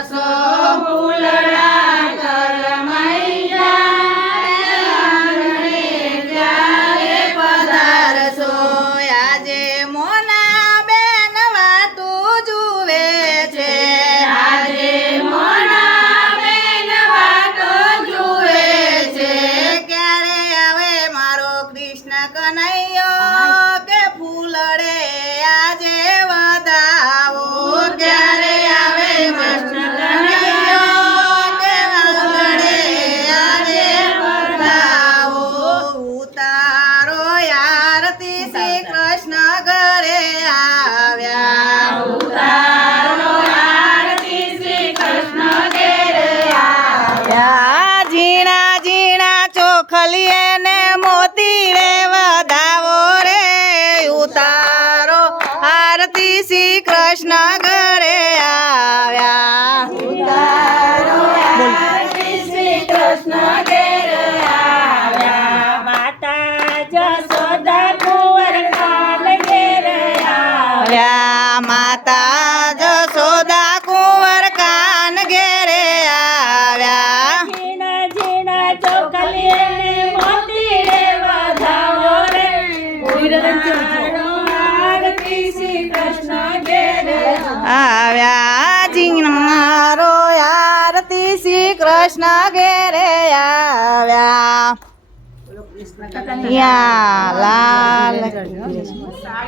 પધારશો ફૂલડા કરમૈયા ત્યારે પધારશો આજે મોના બેન વાતું જુએ છે આજે મોના બેન વાતો જુએ છે ક્યારે આવે મારો કૃષ્ણ કનૈયો કે ફૂલડે આજે વધાવો ક્યારે આવે કૃષ્ણ કનૈયો કે ફૂલડે આજે વધાવો ઉતારો આરતી શ્રી કૃષ્ણ ઘરે આવ્યા ઉતારો આરતી શ્રી કૃષ્ણ ઘરે આવ્યા ઝીણા ઝીણા ચોખલીએ ને મોતી રે વધાવો રે ઉતારો આરતી શ્રી કૃષ્ણ ઘરે આવ્યા ઉતારો આરતી શ્રી કૃષ્ણ ઘરે આવ્યા માતા જશોદા કુંવર કાલ ઘેરે આવ્યા માતા જશોદા કુંવર કાન ઘેરે આવ્યા ઝીણા ઝીણા ચોખલીએ મોતી રે વધાવો રે આરતી શ્રી કૃષ્ણ ઘેરે આવ્યા ઝીણારો આરતી શ્રી કૃષ્ણ ઘેરે આવ્યા યા લાલ